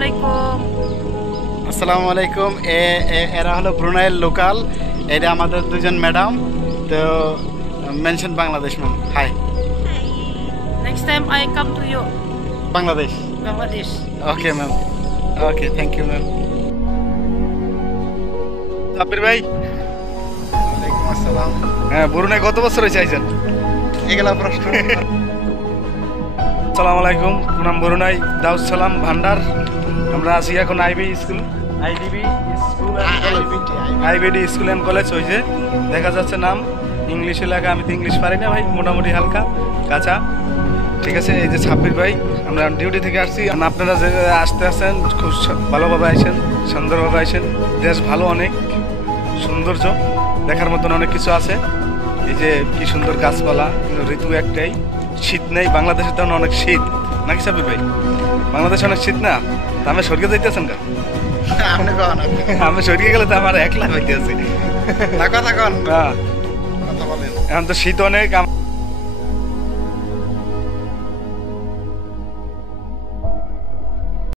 আলাইকুম। আসসালামু আলাইকুম। এরা হলো ব্রুনাইয়ের লোকাল, এটা আমাদের দুজন ম্যাডাম। তো mention Bangladesh ma'am. High. Next time I come to you, Bangladesh. Bangladesh. Okay ma'am, okay, thank you ma'am. Sabbir ভাই। ওয়ালাইকুম আসসালাম। হ্যাঁ, ব্রুনাই কত বছর হয়েছে আইছেন? এগুলা প্রশ্ন আসসালামু আলাইকুম, পুনাম ব্রুনাই দাউদ সালাম ভান্ডার। আমরা আছি এখন আইবিডি স্কুল অ্যান্ড কলেজ। ওই যে দেখা যাচ্ছে নাম, ইংলিশে লেখা। আমি তো ইংলিশ পারি না ভাই, মোটামুটি হালকা কাঁচা। ঠিক আছে, এই যে সাব্বির ভাই, আমরা ডিউটি থেকে আসছি। আপনারা যে আসতে আসেন খুব ভালোভাবে আসেন, সুন্দরভাবে আসেন। দেশ ভালো, অনেক সৌন্দর্য, দেখার মতন অনেক কিছু আছে। এই যে কি সুন্দর গাছপালা, কিন্তু ঋতু একটাই, শীত নেই। বাংলাদেশের তেমন অনেক শীত নাকি সাব্বির ভাই? বাংলাদেশে অনেক শীত না? তা আমি স্বর্গে যাইতেছেন কা? আপনি কন আমি স্বর্গে গেলে তো আমার একলা হইতে আছে না কথা কন হ্যাঁ। কথা বলেন। এখন তো শীত অনেক।